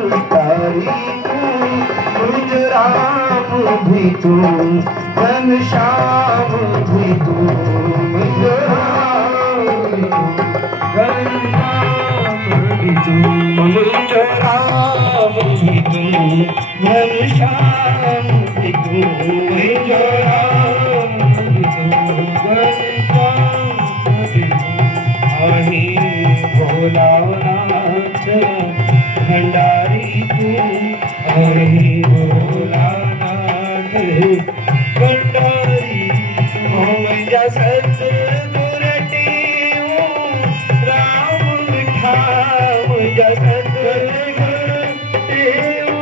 अवतारी तू, मुझ राम भी तू, घनश्याम भी तू, मुझ राम भी तू, घनश्याम भी तू, मुझ राम भी तू, घनश्याम भी तू, मुझ राम भी तू, घनश्याम भी तू। आही भोलानाथ भंडारी तू, आही भोलानाथ भंडारी तू, मुझा सतगुर टेऊ राम मिठा, मुझा सतगुर टेऊ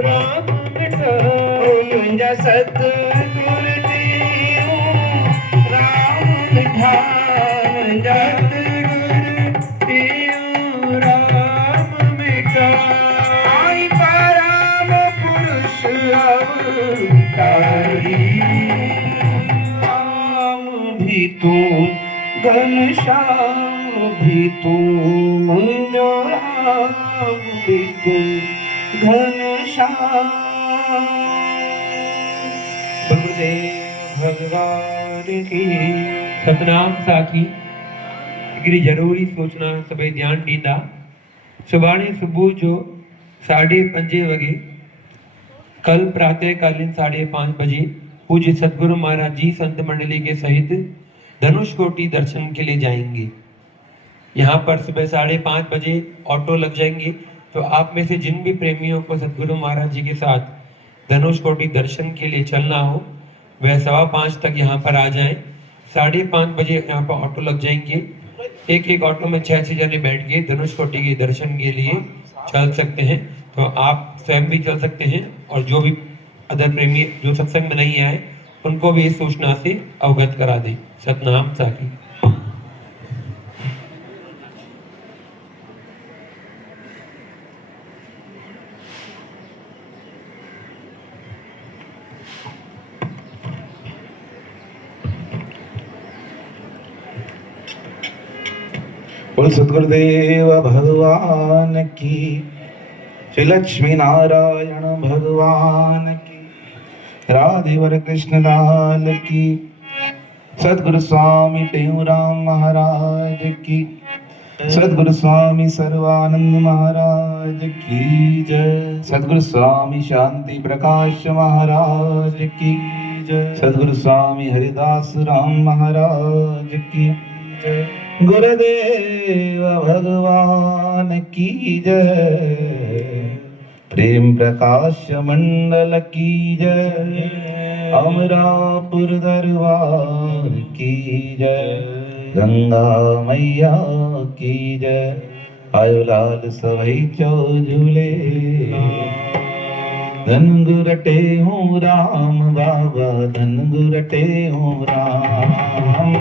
राम मिठा, मुझा सतगुर टेऊ राम मिठा, मुझा आई परम पुरुष अवतारी, राम भी तू, घनश्याम भी तू, मुझो राम भी तू, घनश्याम। गुरुदेव भगवान की। सतनाम साखी हिकिड़ी ज़रूरी सूचना सभई ध्यान ॾींदा। सुभाणे सुबुह जो 5:30 वगे कल प्रातःकालीन 5:30 बजे पूज्य सतगुरु महाराज जी संत मंडली के सहित धनुषकोटी दर्शन के लिए जाएंगे। यहाँ पर सुबह 5:30 बजे ऑटो लग जाएंगे, तो आप में से जिन भी प्रेमियों को सतगुरु महाराज जी के साथ धनुषकोटी दर्शन के लिए चलना हो वह 5:15 तक यहाँ पर आ जाएं। 5:30 बजे यहाँ पर ऑटो लग जाएंगे। एक ऑटो में 6 जने बैठ के धनुषकोटी के दर्शन के लिए चल सकते हैं। तो आप स्वयं भी चल सकते हैं और जो भी अदर प्रेमी जो सत्संग में नहीं आए उनको भी इस सूचना से अवगत करा दें। सतनाम साखी। बोल सद्गुरुदेव भगवान की, श्री लक्ष्मी नारायण भगवान की, राधेवर कृष्ण लाल की, सद्गुरु स्वामी टेऊराम महाराज की, सद्गुरु स्वामी सर्वानंद महाराज की जय, सद्गुरु स्वामी शांति प्रकाश महाराज की जय, सद्गुरु स्वामी हरिदास राम महाराज की जय, गुरुदेव भगवान की जय, प्रेम प्रकाश मंडल की जय, अमरापुर दरबार की जय, गंगा मैया की जय, आयो लाल सवई चौ झूले, धन गुरटे हूँ राम बाबा, धन गुरटे हूँ राम, धन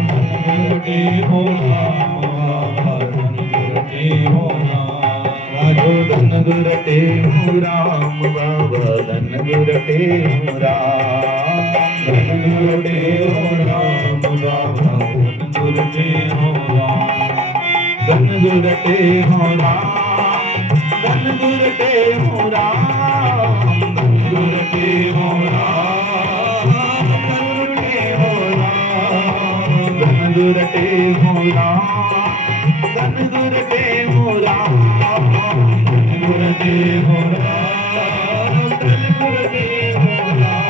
गुरटे हूँ राम बाबा, धन गुरटे हूँ राम, राजो धन गुरटे हूँ राम बाबा, धन गुरटे हूँ राम, धन गुरटे हूँ राम बाबा, धन गुरटे हूँ राम, धन गुरटे हूँ राम, धन गुरटे हूँ राम, गुरटे हो राम, गुरटे हो राम, धन गुरटे हो राम, धन गुरटे हो राम, धन गुरटे हो राम, धन गुरटे हो राम,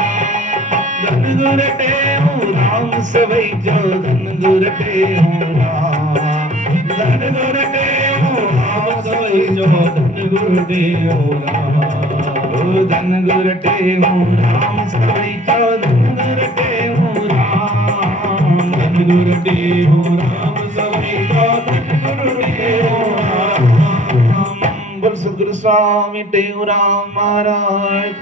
धन गुरटे हो राम, सवई जो धन गुरटे हो राम, धन गुरटे हो राम, सवई जो धन गुरटे हो राम, धन गुरटे हो राम, सवई जो धन गुरटे हो राम, धन गुरटे हो राम, सवई जो धन गुरटे हो राम। बोल सद्गुरु स्वामी टेऊराम महाराज।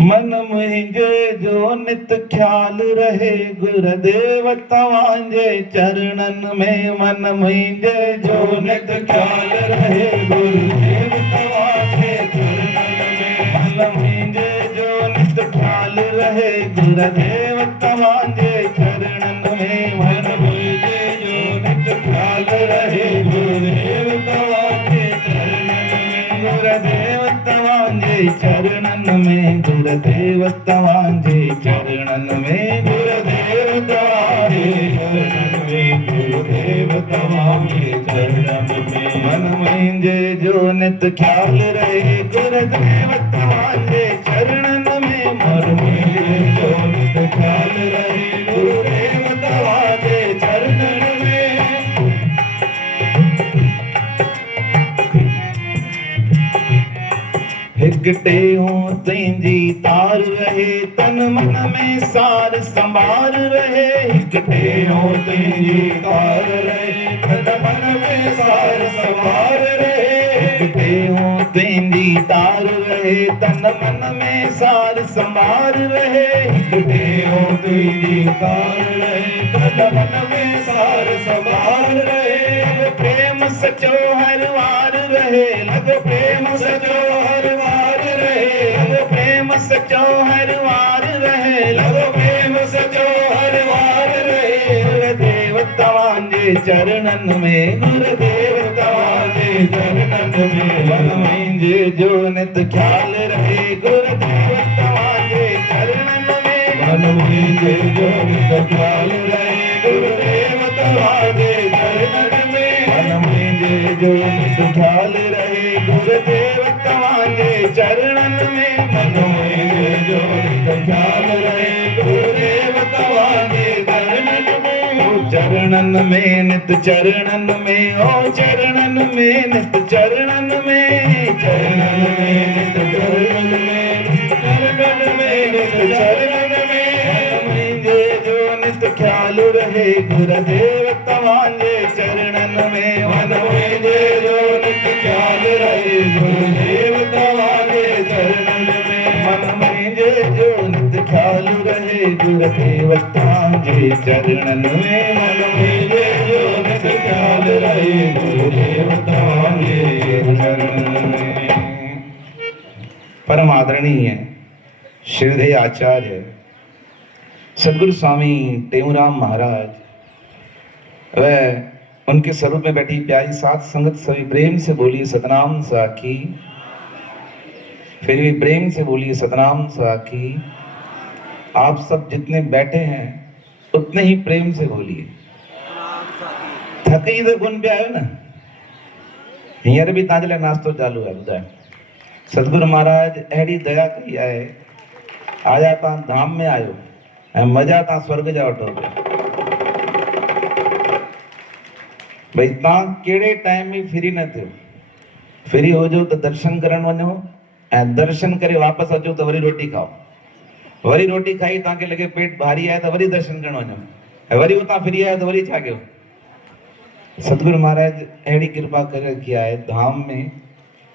मन मुझे जो नित ख्याल रहे, गुरुदेव तवांजे चरणन में, मन मुझे जो नित ख्याल रहे, गुरुदेव तवांजे चरणन में, मन मुझे जो नित ख्याल रहे, गुरुदेव तवांजे चरणन में, मन मुझे जो नित चरणन में गुरुदेव तवांजे चरणन में गुरुदेव तवांजे चरणन में गुरुदेव तवांजे चरणन में मन मुंहिंजे जो नित ख्याल रहे गुरुदेव तवांजे चरणन में मन मुंहिंजे जो नित ख्याल रहे गुरुदेव तवांजे चरणन में हिकटे हूँ तुंहिंजी तार रहे तन मन में सार संभार रहे हिकटे हूँ तुंहिंजी तार रहे तन मन में सार संभार रहे हिकटे हूँ तुंहिंजी तार रहे तन मन में सार संभार रहे हिकटे हूँ तुंहिंजी तार रहे तन मन में सार संभार रहे प्रेम सचो हर वार रहे लग प्रेम सचो हर वार रहे लग प्रेम सचो हर वार रहे लग प्रेम सचो हर वार रहे गुरुदेव तवांजे चरणन में गुरुदेव तवांजे चरणन में मन मुंहिंजे जो नित ख्याल रहे गुरुदेव तवांजे चरणन में मन मुंहिंजे जो नित ख्याल रहे गुरुदेव तवांजे चरणन में मन मुंहिंजे जो नित ख्याल रहे गुरुदेव तवांजे चरणन में मन मुंहिंजे जो नित ख्याल रहे गुरुदेव तवांजे चरणन में ओ चरणन में नित चरणन में ओ चरणन में नित चरणन में चरणन में नित चरणन में चरणन में नित चरणन में मन मुंहिंजे जो नित ख्याल रहे गुरुदेव तवांजे चरणन में मन मुंहिंजे जो नित ख्याल रहे गुरुदेव तवांजे चरणन में मन मुंहिंजे जो नित ख्याल रहे गुरुदेव तवांजे चरणन में मन मुंहिंजे जो नित ख्याल रहे गुरुदेव तवांजे चरणन में। परम आदरणीय श्रीधेय आचार्य सदगुरु स्वामी टेऊराम महाराज व उनके स्वरूप में बैठी प्यारी सात संगत सभी प्रेम से बोलिए सतनाम साखी। फिर भी प्रेम से बोलिए सतनाम साखी। आप सब जितने बैठे हैं उतने ही प्रेम से बोलिए। थकी तो गुन पे आयो ना हींअर भी तव्हांजे लाइ नाश्तो चालू है ॿुधायो। सतगुरु महाराज अहिड़ी दया कई आहे आया तव्हां धाम में आयो ऐं मज़ा तव्हां स्वर्ग जा वठो पिया। भई तव्हां कहिड़े टाइम में फ्री न थियो फ्री हुजो त दर्शन करण वञो ऐं दर्शन करे वापसि अचो त वरी रोटी खाओ वरी रोटी खाई तव्हांखे लॻे पेट भारी आहे त वरी दर्शन करण वञो ऐं वरी उतां फ्री आयो त वरी छा कयो। सतगुरु महाराज अहिड़ी कृपा करे रखी आहे धाम में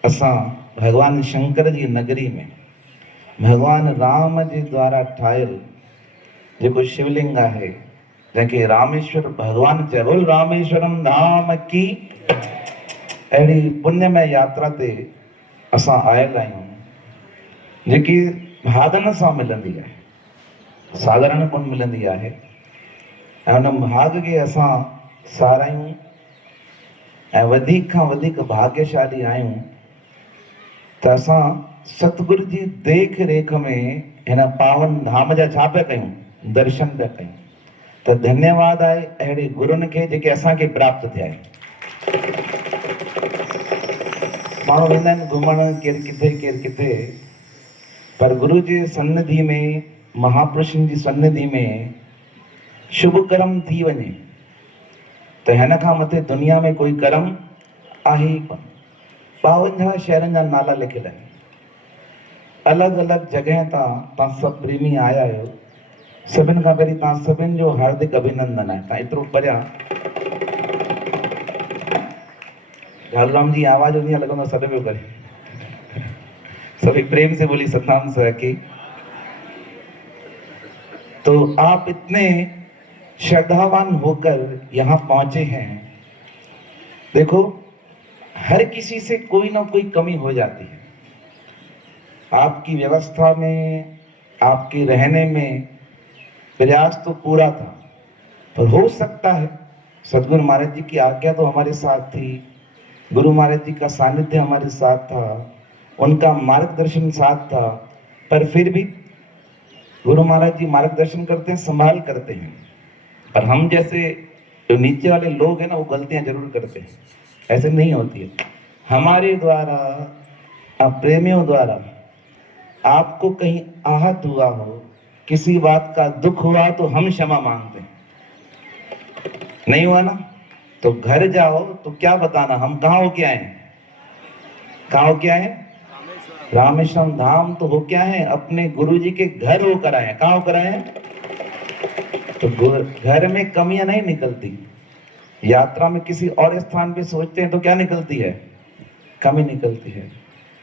असां भगवान शंकर जी नगरी में भगवान राम जे द्वारा ठाहियल जेको शिवलिंग आहे जंहिंखे रामेश्वर भगवान चयो बोल रामेश्वरम धाम की अहिड़ी पुण्यमय यात्रा ते असां आयल आहियूं जेकी भागन सां मिलंदी आहे साधारण कोन मिलंदी आहे ऐं उन भाग खे असां सारायूं ऐं वधीक खां वधीक भाग्यशाली आहियूं त असां सतगुरु जी देख रेख में हिन पावन धाम जा छा पिया कयूं दर्शन पिया कयूं त धन्यवाद आहे अहिड़े गुरुनि खे जेके असांखे प्राप्त थिया आहिनि। माण्हू वेंदा आहिनि घुमण केरु किथे पर गुरु जी सन्निधि में महापुरुषनि जी सन्निधि में शुभ कर्म थी वञे त हिन खां मथे दुनिया में कोई कर्म आहे ई कोन। 52 शहरनि जा नाला लिखियल आहिनि अलॻि अलॻि जॻह तां तव्हां सभु प्रेमी आया आहियो। सभिनि खां पहिरीं तव्हां सभिनि जो हार्दिक अभिनंदन आहे। तव्हां एतिरो परियां झालूराम जी आवाज़ हूंदी आहे लॻंदो सॾ पियो करे सभी प्रेम से बोली सतनाम साखी। तो आप इतने श्रद्धावान होकर यहाँ पहुंचे हैं। देखो हर किसी से कोई ना कोई कमी हो जाती है। आपकी व्यवस्था में आपके रहने में प्रयास तो पूरा था पर हो सकता है सदगुरु महाराज जी की आज्ञा तो हमारे साथ थी, गुरु महाराज जी का सानिध्य हमारे साथ था उनका मार्गदर्शन साथ था, पर फिर भी गुरु महाराज जी मार्गदर्शन करते हैं, संभाल करते हैं। पर हम जैसे जो नीचे वाले लोग हैं ना, वो गलतियां जरूर करते हैं, ऐसे नहीं होती है। हमारे द्वारा, प्रेमियों द्वारा आपको कहीं आहत हुआ हो, किसी बात का दुख हुआ, तो हम क्षमा मांगते हैं। नहीं हुआ ना, तो घर जाओ तो क्या बताना हम कहाँ हो क्या है, कहाँ हो क्या है, रामेश्वरम धाम तो हो क्या है, अपने गुरु जी के घर होकर आए। कहाँ होकर आए? तो घर में कमियां नहीं निकलती। यात्रा में किसी और स्थान पे सोचते हैं तो क्या निकलती है, कमी निकलती है।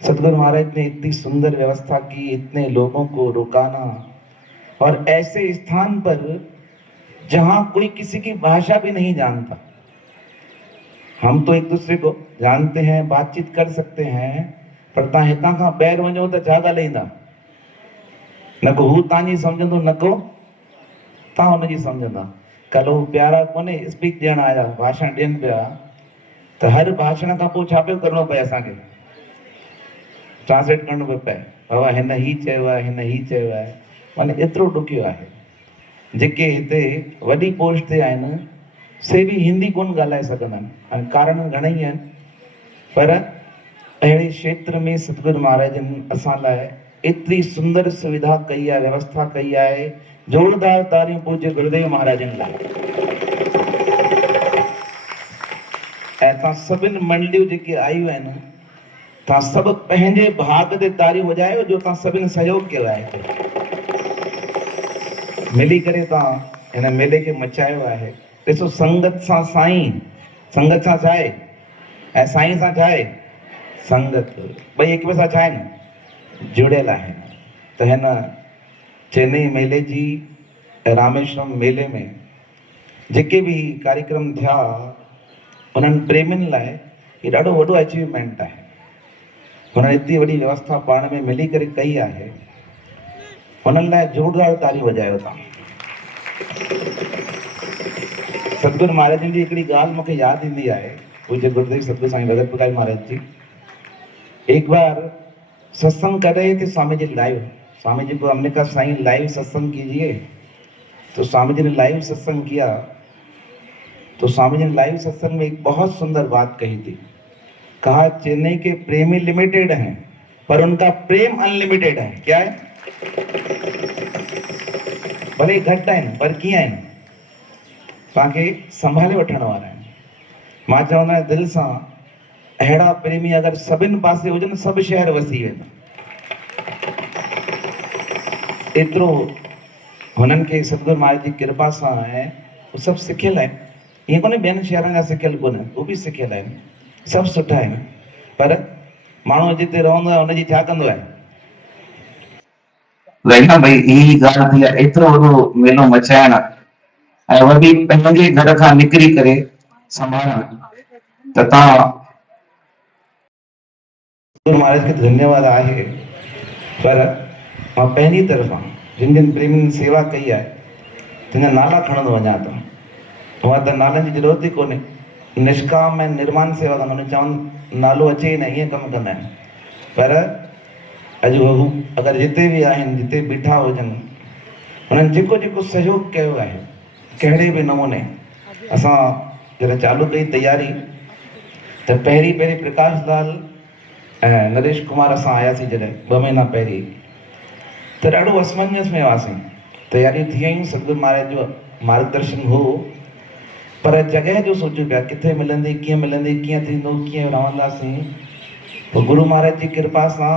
सतगुरु महाराज ने इतनी सुंदर व्यवस्था की, इतने लोगों को रुकाना, और ऐसे स्थान पर जहां कोई किसी की भाषा भी नहीं जानता। हम तो एक दूसरे को जानते हैं, बातचीत कर सकते हैं, पर तव्हां हितां खां ॿाहिरि वञो त छा ॻाल्हाईंदा? न को हू तव्हांजी सम्झंदो, न को तव्हां हुनजी सम्झंदा। कल्ह हू प्यारा कोन्हे स्पीच ॾियण आया, भाषण ॾियनि पिया, त हर भाषण खां पोइ छा पियो करिणो पए असांखे? ट्रांसलेट करिणो पियो पए, बाबा हिन ही चयो आहे, हिन ही चयो आहे। माने एतिरो ॾुखियो आहे। जेके हिते वॾी पोस्ट ते आहिनि से बि हिंदी कोन ॻाल्हाए सघंदा आहिनि। हाणे कारण घणेई आहिनि, पर अहिड़े क्षेत्र में सतगुरु महाराजनि असां लाइ एतिरी सुंदर सुविधा कई आहे, व्यवस्था कई आहे। जोरदार तारियूं पूज्य गुरुदेव महाराजनि लाइ। ऐं तव्हां सभिनि मंडलियूं जेके आयूं आहिनि, तव्हां सभु पंहिंजे भाग ते तारियूं वॼायो जो तव्हां सभिनि सहयोग कयो आहे। मिली करे तव्हां हिन मेले खे मचायो आहे। ॾिसो, संगत सां साईं, संगत सां छा आहे, ऐं साईं सां छा आहे, संगत। ॿई हिक ॿिए सां छा आहिनि, जुड़ियल आहिनि। त हिन चेन्नई मेले जी, रामेश्वरम मेले में जेके बि कार्यक्रम थिया, उन्हनि प्रेमियुनि लाइ इहो ॾाढो वॾो अचीवमेंट आहे। हुननि एतिरी वॾी व्यवस्था पाण में मिली करे कई आहे, हुननि लाइ जोरदार तारियूं वॼायो तव्हां। सतगुरु महाराज जी हिकिड़ी ॻाल्हि मूंखे यादि ईंदी आहे, पूज्य गुरुदेव सतगुरु साईं भगत प्रकाश महाराज जी एक बार सत्संग कर रहे थे स्वामी जी लाइव। स्वामी जी को हमने कहा साईं लाइव सत्संग कीजिए, तो स्वामी जी ने लाइव सत्संग किया। तो स्वामी जी ने लाइव सत्संग में एक बहुत सुंदर बात कही थी। कहा, चेन्नई के प्रेमी लिमिटेड हैं, पर उनका प्रेम अनलिमिटेड है। क्या है? भले घट आहिनि, पर कीअं आहिनि, तव्हांखे संभाले वठण वारा आहिनि। मां चवंदो आहियां दिलि सां, अहिड़ा प्रेमी अगरि सभिनि पासे हुजनि, सभु शहर वसी वेंदा। एतिरो हुननि खे सतगुरु महाराज जी कृपा सां आहे, उहे सभु सिखियल आहिनि। ईअं कोन्हे ॿियनि शहरनि जा सिखियल कोन्हे, उहे बि सिखियल आहिनि, सभु सुठा आहिनि। पर माण्हू जिते रहंदो आहे हुनजी छा कंदो आहे, वैना भाई ई ॻाल्हि थी आहे। एतिरो वॾो मेलो मचाइण ऐं वरी पंहिंजे घर खां निकिरी करे संभालण, त तव्हां गुरु महाराज खे धन्यवाद आहे। पर मां पंहिंजी तरफ़ां जिन जिन प्रेमियुनि सेवा कई आहे, तिन नाला खणंदो वञा थो। उहा त नालनि जी ज़रूरत ई कोन्हे, निष्काम ऐं निर्माण सेवा कंदा आहिनि। चवनि नालो अचे ई न, ईअं कमु कंदा आहिनि। पर अॼु हू अगरि जिते बि आहिनि, जिते बीठा हुजनि, हुननि जेको जेको सहयोग कयो आहे, कहिड़े बि नमूने असां जॾहिं चालू कई तयारी, त पहिरीं प्रकाश लाल ऐं नरेश कुमार असां आयासीं जॾहिं 2 महीना पहिरीं, त ॾाढो असमंजस में हुआसीं। तयारी थी वयूं, सतगुरु महाराज जो मार्गदर्शन हो, पर जॻह जो सोचियो पिया किथे मिलंदी, कीअं थींदो, कीअं रहंदासीं। पोइ गुरु महाराज जी कृपा सां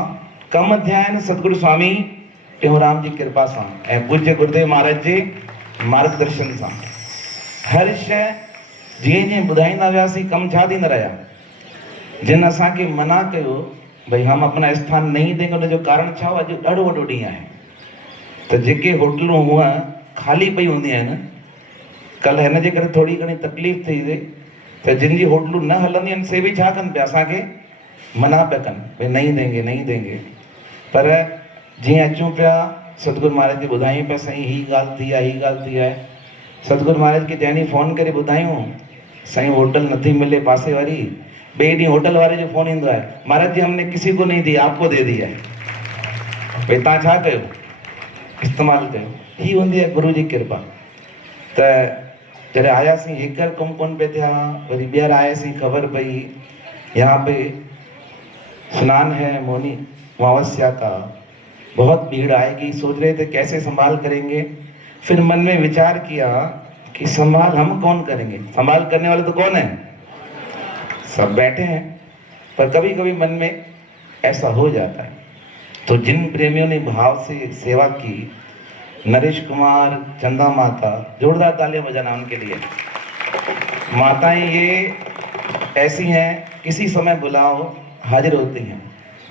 कम थिया आहिनि, सतगुरु स्वामी टेऊंराम जी कृपा सां ऐं पूज्य गुरुदेव महाराज जे मार्गदर्शन सां। हर शइ जीअं जीअं ॿुधाईंदा वियासीं, कम छा थींदा रहिया। जिन असांखे मना कयो भई हम अपना स्थान नहीं देंगे, उनजो कारण छा हो, अॼु ॾाढो वॾो ॾींहुं आहे। त जेके होटलूं हूअं ख़ाली पई हूंदियूं आहिनि, कल्ह हिन जे करे थोरी घणी तकलीफ़ थी वई, त जिन जी होटलूं न हलंदियूं आहिनि से बि छा कनि पिया, असांखे मना पिया कनि भई नहीं देंगे। पर जीअं अचूं पिया, सतगुरु महाराज जी ॿुधायूं पिया, साईं ही ॻाल्हि थी आहे। सतगुरु महाराज खे जंहिं ॾींहुं फ़ोन करे ॿुधायूं, साईं होटल नथी मिले पासे वारी, बेटी होटल वाले जो फोन ईंदो है, महाराज जी हमने किसी को नहीं दिया, आपको दे दिया है, भाई तव्हां छा कयो, इस्तेमालु कयो। ही हूंदी आहे गुरु जी कृपा। त जॾहिं आयासीं हेकर कमु कोन पे थिया, वरी ॿीहर आयासीं, ख़बर पई यहाँ पे स्नान है मौनी अमावस्या का, बहुत भीड़ आएगी। सोच रहे थे कैसे संभाल करेंगे, फिर मन में विचार किया कि संभाल हम कौन करेंगे, संभाल करने वाले तो कौन है, सब बैठे हैं। पर कभी कभी मन में ऐसा हो जाता है। तो जिन प्रेमियों ने भाव से सेवा की, नरेश कुमार, चंदा माता, जोरदार तालियां बजाना उनके लिए। माताएं ये ऐसी हैं, किसी समय बुलाओ हाजिर होती हैं।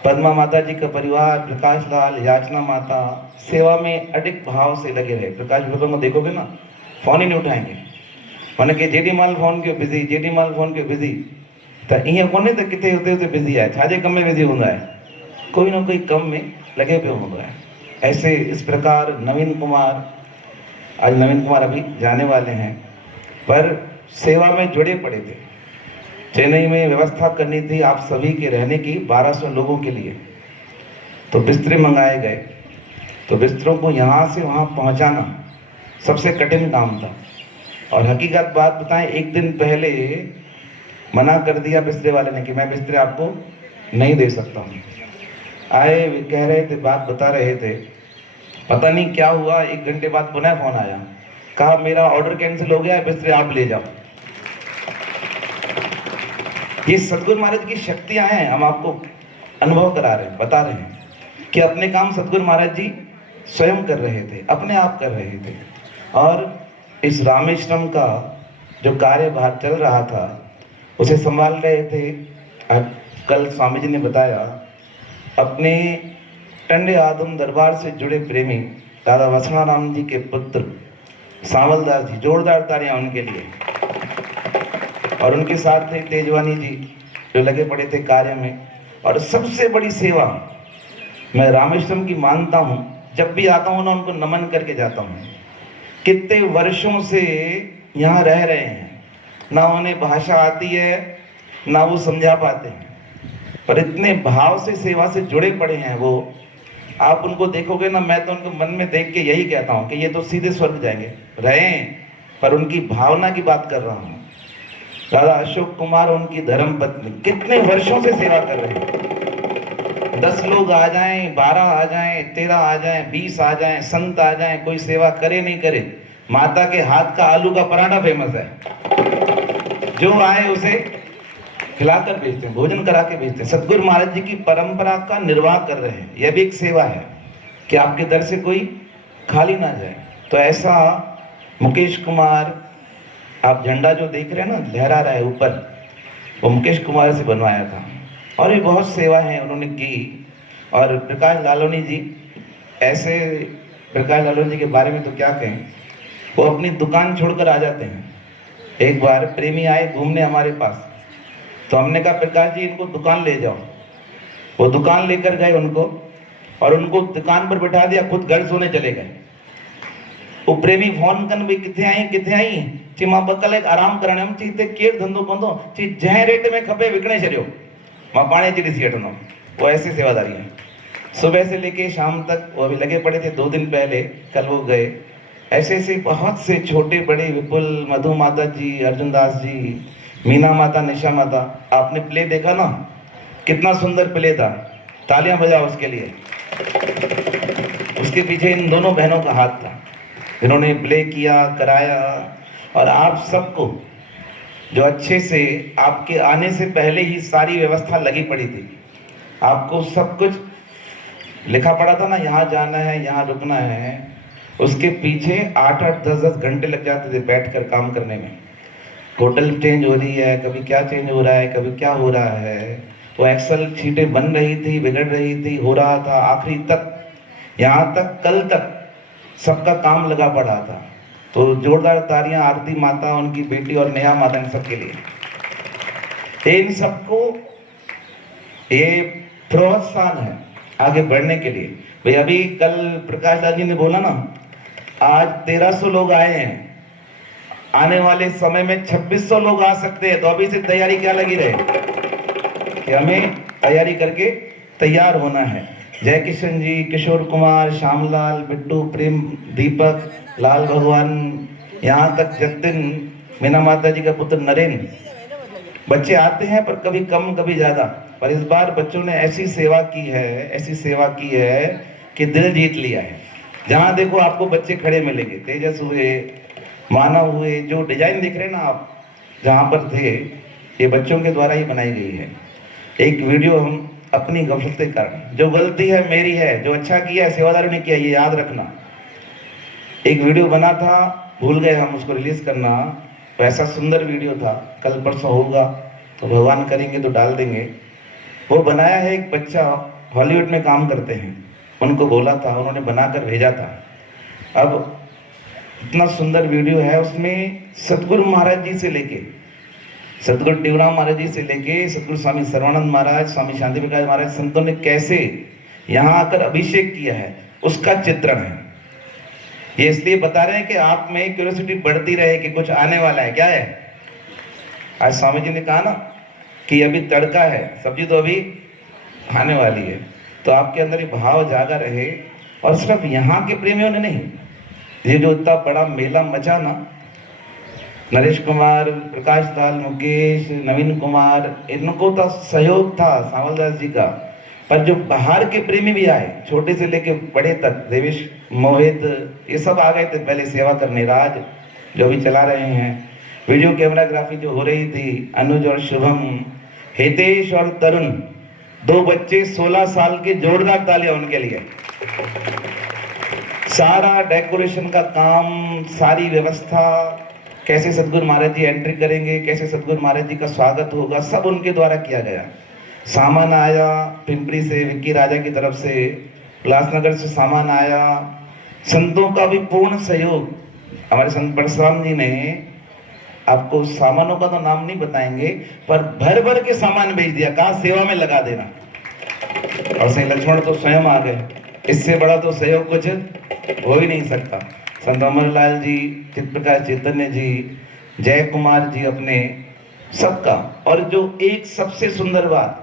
पद्मा माता जी का परिवार, प्रकाश लाल, याचना माता सेवा में अडिग भाव से लगे रहे। प्रकाश भगत को देखोगे ना, फोन ही नहीं उठाएंगे, माने कि जेडी माल फोन कयो बिज़ी, जेडी माल फोन कयो बिज़ी। त ईअं कोन्हे त किथे हुते हुते बिज़ी आहे, छाजे कम में बिज़ी हूंदो आहे, कोई ना कोई कम में लगे पियो हूंदो आहे। ऐसे इस प्रकार नवीन कुमार, आज नवीन कुमार अभी जाने वाले हैं, पर सेवा में जुड़े पड़े थे। चेन्नई में व्यवस्था करनी थी आप सभी के रहने की 1200 लोगों के लिए, तो बिस्तरे मंगाए गए। तो बिस्तरों को यहाँ से वहाँ पहुँचाना सबसे कठिन काम था। और हकीकत बात बताएं, एक दिन पहले मना कर दिया बिस्तरे वाले ने कि मैं बिस्तरे आपको नहीं दे सकता हूँ। आए, वे कह रहे थे, बात बता रहे थे, पता नहीं क्या हुआ, 1 घंटे बाद पुनः फोन आया, कहा मेरा ऑर्डर कैंसिल हो गया है, बिस्तरे आप ले जाओ। ये सतगुरु महाराज की शक्तियां हैं, हम आपको अनुभव करा रहे हैं, बता रहे हैं कि अपने काम सतगुरु महाराज जी स्वयं कर रहे थे, अपने आप कर रहे थे। और इस रामेश्वरम का जो कार्यभार चल रहा था उसे संभाल रहे थे। कल स्वामी जी ने बताया, अपने टंडे आदम दरबार से जुड़े प्रेमी दादा वसनाराम जी के पुत्र सांवलदास जी, जोरदार तालियां उनके लिए। और उनके साथ थे तेजवानी जी, जो लगे पड़े थे कार्य में। और सबसे बड़ी सेवा मैं रामेश्वरम की मानता हूँ, जब भी आता हूँ ना उनको नमन करके जाता हूँ। कितने वर्षों से यहाँ रह रहे हैं, ना उन्हें भाषा आती है ना वो समझा पाते हैं, पर इतने भाव से सेवा से जुड़े पड़े हैं वो। आप उनको देखोगे ना, मैं तो उनको मन में देख के यही कहता हूँ कि ये तो सीधे स्वर्ग जाएंगे, रहें, पर उनकी भावना की बात कर रहा हूँ। दादा अशोक कुमार, उनकी धर्म पत्नी कितने वर्षों से सेवा कर रहे हैं। 10 लोग आ जाएं, 12 आ जाएं, 13 आ जाएं, 20 आ जाएं, संत आ जाएं, कोई सेवा करे नहीं करे, माता के हाथ का आलू का पराठा फेमस है। जो आए उसे खिलाकर भेजते हैं, भोजन करा के भेजते हैं। सतगुरु महाराज जी की परंपरा का निर्वाह कर रहे हैं। यह भी एक सेवा है कि आपके दर से कोई खाली ना जाए। तो ऐसा मुकेश कुमार, आप झंडा जो देख रहे हैं ना लहरा रहा है ऊपर, वो मुकेश कुमार से बनवाया था। और भी बहुत सेवा है उन्होंने की। और प्रकाश लालोनी जी, ऐसे प्रकाश लालोनी जी के बारे में तो क्या कहें, वो अपनी दुकान छोड़कर आ जाते हैं। एक बार प्रेमी आए घूमने हमारे पास, तो हमने कहा प्रकाश जी इनको दुकान ले जाओ। वो दुकान लेकर गए उनको, और उनको दुकान पर बैठा दिया, खुद घर सोने चले गए। वो प्रेमी फोन कन, भाई किथे आई किथे आई, ची मां 2 कलाक आराम करण में, ची हिते केर धंधो कंदो, ची जंहिं रेट में खपे विकिणे छॾियो, मां पाणे अची ॾिसी वठंदुमि। वो ऐसी सेवादारी है। सुबह से लेके शाम तक वो अभी लगे पड़े थे। 2 दिन पहले कल वो गए। ऐसे ऐसे बहुत से छोटे बड़े, विपुल, मधु माता जी, अर्जुन दास जी, मीना माता, निशा माता। आपने प्ले देखा ना, कितना सुंदर प्ले था, तालियां बजाओ उसके लिए। उसके पीछे इन दोनों बहनों का हाथ था, जिन्होंने प्ले किया, कराया। और आप सबको जो अच्छे से, आपके आने से पहले ही सारी व्यवस्था लगी पड़ी थी, आपको सब कुछ लिखा पड़ा था ना, यहाँ जाना है, यहाँ रुकना है। उसके पीछे 8-8, 10-10 घंटे लग जाते थे बैठकर काम करने में। होटल चेंज हो रही है, कभी क्या चेंज हो रहा है, कभी क्या हो रहा है। तो एक्सेल शीटें बन रही थी, बिगड़ रही थी, हो रहा था, आखिरी तक, यहाँ तक कल तक सबका काम लगा पड़ा था। तो जोरदार तालियां आरती माता, उनकी बेटी और नेहा माता, इन सबके लिए। इन सबको ये प्रोत्साहन है आगे बढ़ने के लिए। भाई अभी कल प्रकाश दास जी ने बोला ना, आज 1300 लोग आए हैं, आने वाले समय में 2600 लोग आ सकते हैं। तो अभी से तैयारी क्या लगी रहे। कि हमें तैयारी करके तैयार होना है। जय किशन जी, किशोर कुमार, श्यामलाल, बिट्टू, प्रेम, दीपक, लाल भगवान, यहाँ तक जतिन, मीना माता जी का पुत्र नरेंद्र, बच्चे आते हैं पर कभी कम कभी ज्यादा। पर इस बार बच्चों ने ऐसी सेवा की है, ऐसी सेवा की है कि दिल जीत लिया है। जहाँ देखो आपको बच्चे खड़े मिलेंगे, तेजस हुए, मानव हुए, जो डिजाइन देख रहे हैं ना आप जहाँ पर थे, ये बच्चों के द्वारा ही बनाई गई है। एक वीडियो हम अपनी गलती के कारण, जो गलती है मेरी है, जो अच्छा किया है सेवादारों ने किया, ये याद रखना। एक वीडियो बना था, भूल गए हम उसको रिलीज करना, वैसा सुंदर वीडियो था, कल परसों होगा तो भगवान करेंगे तो डाल देंगे। वो बनाया है एक बच्चा, हॉलीवुड में काम करते हैं, उनको बोला था, उन्होंने बनाकर भेजा था। अब इतना सुंदर वीडियो है, उसमें सतगुरु महाराज जी से लेके, सतगुरु टिवराम महाराज जी से लेके सतगुरु स्वामी सर्वानंद महाराज, स्वामी शांति प्रकाश महाराज, संतों ने कैसे यहाँ आकर अभिषेक किया है उसका चित्रण है। ये इसलिए बता रहे हैं कि आप में क्यूरियोसिटी बढ़ती रहे कि कुछ आने वाला है। क्या है? आज स्वामी जी ने कहा ना कि अभी तड़का है, सब्जी तो अभी आने वाली है, तो आपके अंदर ये भाव जागा रहे। और सिर्फ यहाँ के प्रेमियों ने नहीं, ये जो इतना बड़ा मेला मचा ना, नरेश कुमार, प्रकाश लाल, मुकेश, नवीन कुमार, इनको तो सहयोग था सावलदास जी का, पर जो बाहर के प्रेमी भी आए, छोटे से लेके बड़े तक, देवेश, मोहित, ये सब आ गए थे पहले सेवा करने। राज जो भी चला रहे हैं, वीडियो कैमराग्राफी जो हो रही थी, अनुज और शुभम, हितेश और तरुण, 2 बच्चे 16 साल के, जोरदार तालियां उनके लिए। सारा डेकोरेशन का काम, सारी व्यवस्था, कैसे सतगुरु महाराज जी एंट्री करेंगे, कैसे सतगुरु महाराज जी का स्वागत होगा, सब उनके द्वारा किया गया। सामान आया पिंपरी से, विक्की राजा की तरफ से, उल्लासनगर से सामान आया, संतों का भी पूर्ण सहयोग। हमारे संत परशुराम जी ने, आपको सामानों का तो नाम नहीं बताएंगे, पर भर भर के सामान भेज दिया, कहा सेवा में लगा देना। और सही लक्ष्मण तो स्वयं आ गए, इससे बड़ा तो सहयोग कुछ हो ही नहीं सकता। संत अमरलाल जी, चित्रप्रकाश चैतन्य जी, जय कुमार जी, अपने सबका। और जो एक सबसे सुंदर बात,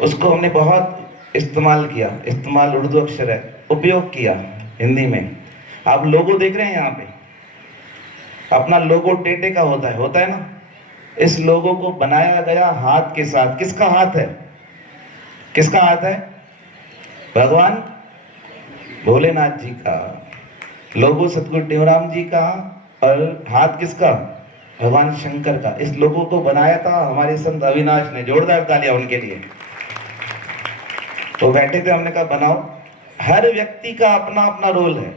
उसको हमने बहुत इस्तेमाल किया, इस्तेमाल उर्दू अक्षर है, उपयोग किया हिंदी में। आप लोगो देख रहे हैं यहाँ पे, अपना लोगो टेटे का होता है ना, इस लोगो को बनाया गया हाथ के साथ। किसका हाथ है? किसका हाथ है? भगवान भोलेनाथ जी का। लोगो सतगुरु टिवराम जी का, और हाथ किसका? भगवान शंकर का। इस लोगो को बनाया था हमारे संत अविनाश ने, जोरदार तालियां उनके लिए। तो बैठे थे, हमने कहा बनाओ। हर व्यक्ति का अपना अपना रोल है,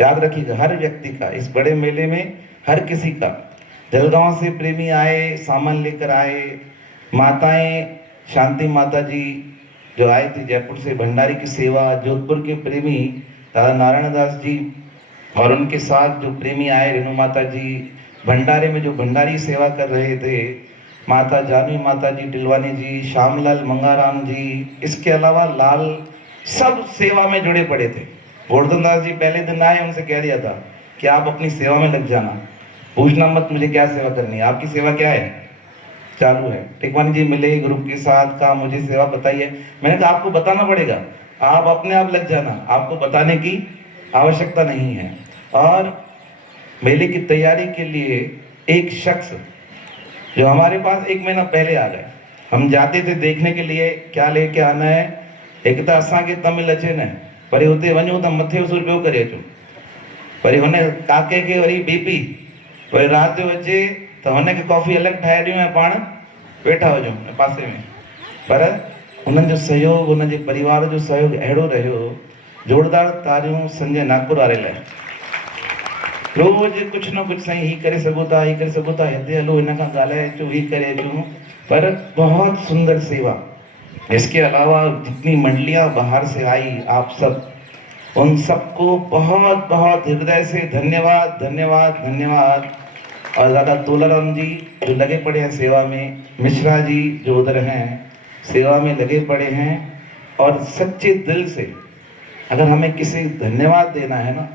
याद रखिएगा, हर व्यक्ति का। इस बड़े मेले में हर किसी का। जलगांव से प्रेमी आए, सामान लेकर आए, माताएं, शांति माता जी जो आए थे जयपुर से, भंडारी की सेवा, जोधपुर के प्रेमी दादा नारायण दास जी, और उनके साथ जो प्रेमी आए, रेणु माता जी, भंडारे में जो भंडारी सेवा कर रहे थे, माता जानवी माता जी, टिलवानी जी, श्यामलाल मंगाराम जी, इसके अलावा लाल, सब सेवा में जुड़े पड़े थे। गोवर्धन दास जी पहले दिन आए, उनसे कह दिया था कि आप अपनी सेवा में लग जाना, पूछना मत मुझे क्या सेवा करनी है, आपकी सेवा क्या है, चालू है। टिकवानी जी मिले ग्रुप के साथ, कहा मुझे सेवा बताइए। मैंने कहा आपको बताना पड़ेगा, आप अपने आप लग जाना, आपको बताने की आवश्यकता नहीं है। और मेले की तैयारी के लिए एक शख्स जो हमारे पास 1 महीना पहले आ गए, हम जाते थे देखने के लिए क्या लेके आना है। एक तो असांखे तमिल अचे न, वरी हुते वञूं त मथे वसूल पियो करे अचूं, वरी हुन काके खे वरी बीपी, वरी राति जो अचे त हुनखे कॉफ़ी अलॻि ठाहे ॾियूं ऐं पाण वेठा हुजूं पासे में। पर उन्हनि जो सहयोग, उनजे परिवार जो सहयोग अहिड़ो रहियो। जोरदार तारियूं संजय नागपुर वारे लाइ। रोज़ कुछ न कुछ साईं ही करे सघो था, ही करे सघो था, हिते हलो हिन खां ॻाल्हाए अचूं, ही करे अचूं, पर बहुत सुंदर सेवा। इसके अलावा जितनी मंडलियां बाहर से आई, आप सब, उन सबको बहुत बहुत हृदय से धन्यवाद, धन्यवाद, धन्यवाद। और दादा तोलाराम जी जो लगे पड़े हैं सेवा में, मिश्रा जी जो उधर हैं सेवा में लगे पड़े हैं। और सच्चे दिल से अगर हमें किसी धन्यवाद देना है ना,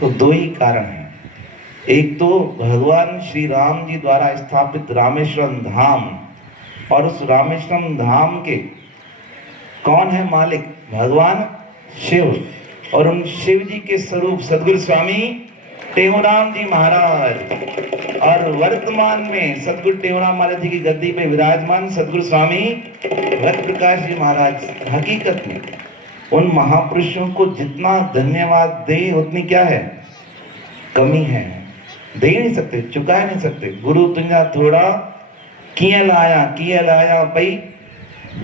तो 2 ही कारण हैं। एक तो भगवान श्री राम जी द्वारा स्थापित रामेश्वरम धाम, और उस रामेश्वरम धाम के कौन है मालिक? भगवान शिव। और उन शिव जी के स्वरूप सदगुरु स्वामी टेहूराम जी महाराज और वर्तमान में सदगुरु टेहूराम महाराज जी की गद्दी पे विराजमान सदगुरु स्वामी रक्त प्रकाश जी महाराज। हकीकत में उन महापुरुषों को जितना धन्यवाद दे उतनी क्या है कमी है। दे ही नहीं सकते, चुका ही नहीं सकते। गुरु तुझा थोड़ा किए लाया भाई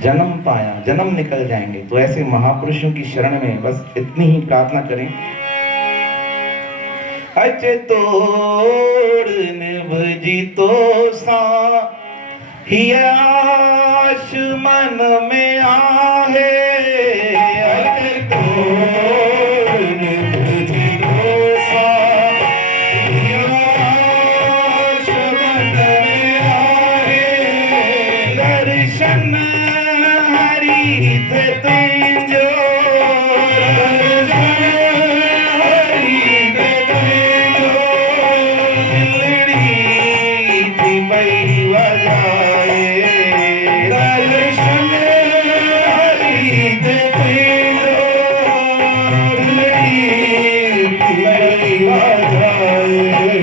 जन्म पाया, जन्म निकल जाएंगे। तो ऐसे महापुरुषों की शरण में बस इतनी ही प्रार्थना करें। अचे तोड़ निभजी तो सा ही आश मन में आहे। अचे तोड़ निभजी तो सा ही आश मन में आहे। दर्शन हरि ते तुझो, दर्शन हरि ते तुझो। दिलड़ी थी पई वजाए, दर्शन हरि ते तुझो। दिलड़ी थी पई वजाए।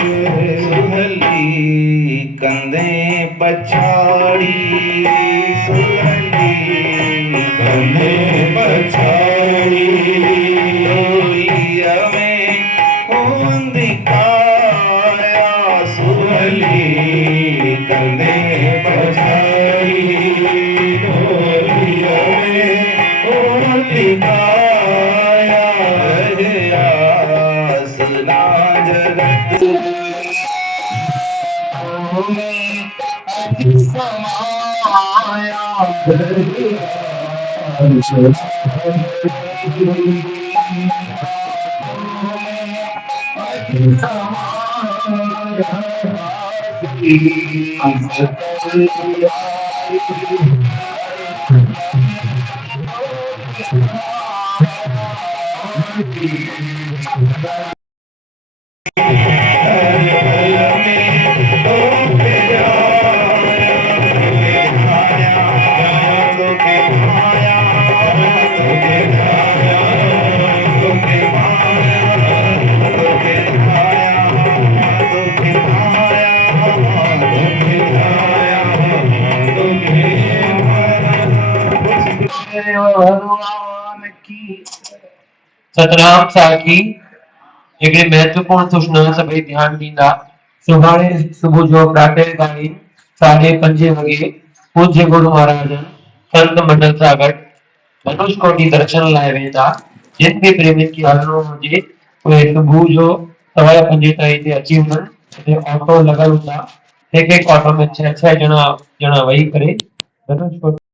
सुहली कंधे पछाड़ी, सुहली कंधे पछाड़ी। लोहिया में खून दिखाया, सुहली कंधे पछाड़ी। लोहिया में खून दिखाया। आसना जगत सतनाम साखी हिकिड़ी महत्वपूर्ण सूचना सभई ध्यान ॾींदा। सुभाणे सुबुह जो प्रातःकालीन 5:30 वॻे पूज्य गुरु महाराजन संत मंडल सां गॾु धनुषकोटी दर्शन लाइ वेंदा। जिन भी प्रेमी खे हलणो हुजे उहे सुबुह जो 5:15 ताईं ते अची वञनि। हिते ऑटो लॻल हूंदा। हिक हिक ऑटो में 6 ॼणा वेही करे धनुषकोटी